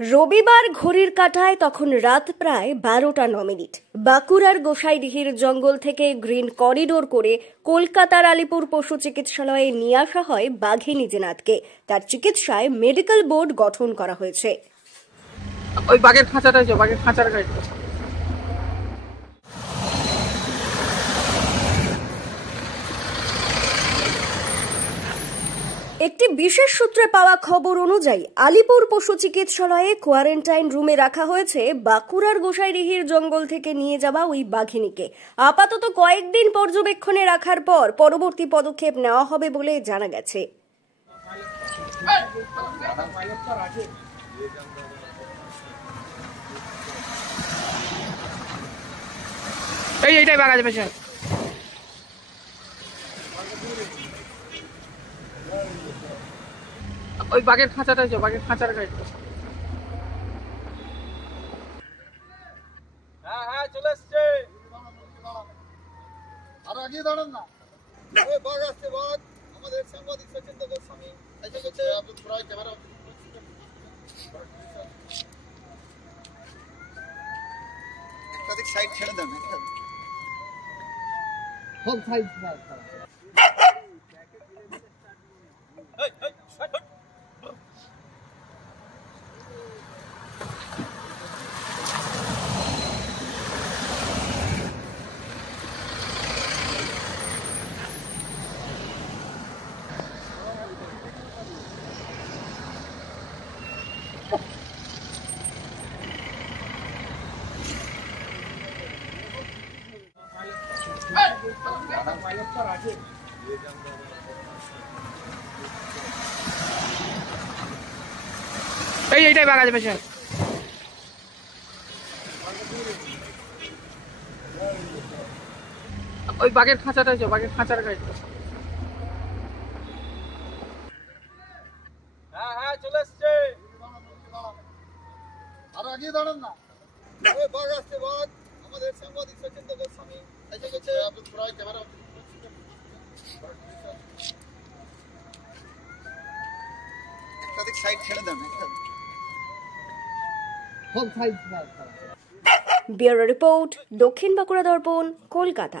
রবিবার ঘড়ির কাঁটায় তখন রাত প্রায় 12টা 9 মিনিট। বাঁকুড়ার গোসাইডিহির জঙ্গল থেকে গ্রিন করিডোর করে কলকাতার আলিপুর পশু চিকিৎসালয়ে নিয়ে আসা হয় বাঘিনী জেনাতকে। তার চিকিৎসায় মেডিকেল বোর্ড গঠন করা হয়েছে। ওই বাঘের খাঁচাটা বাঘের খাঁচার গাড়ি। একটি বিশেষ সূত্রে পাওয়া খবর অনুযায়ী আলিপুর পশু চিকিৎসালয়ে কোয়ারেন্টাইন রুমে রাখা হয়েছে বাঁকুড়ার গোসাইডিহির জঙ্গল থেকে নিয়ে যাওয়া ওই বাঘিনীকে। আপাতত কয়েকদিন পর্যবেক্ষণে রাখার পর পরবর্তী পদক্ষেপ নেওয়া হবে বলে জানা গেছে। এইটাই বাঘ আছে পেছনে। ওই বাঘের খাঁচাটা বাঘের খাঁচার গাড়ি। হ্যাঁ চলে আসছে। আরো আগিয়ে দাঁড়ান না। বাঘ আসছে, বাঘ। আমাদের সাংবাদিক সচিন গোস্বামী এসে গেছে। ক্যামেরা একাধিক সাইড ছেড়ে দেন। হোল সাইড এইটাই বাঘ আছে পেছনে। ওই বাঘের খাঁচাটা বাঘের খাঁচার গাড়ি। হ্যাঁ চলে আসছে। আরো আগিয়ে দাঁড়ান না। বাঘ আসছে, বাঘ। আমাদের সাংবাদিক সচিন গোস্বামী এসে গেছে। ক্যামেরা একাধিক সাইড ছেড়ে দেন। ব্যুরো রিপোর্ট, দক্ষিণ বাঁকুড়া দর্পণ, কলকাতা।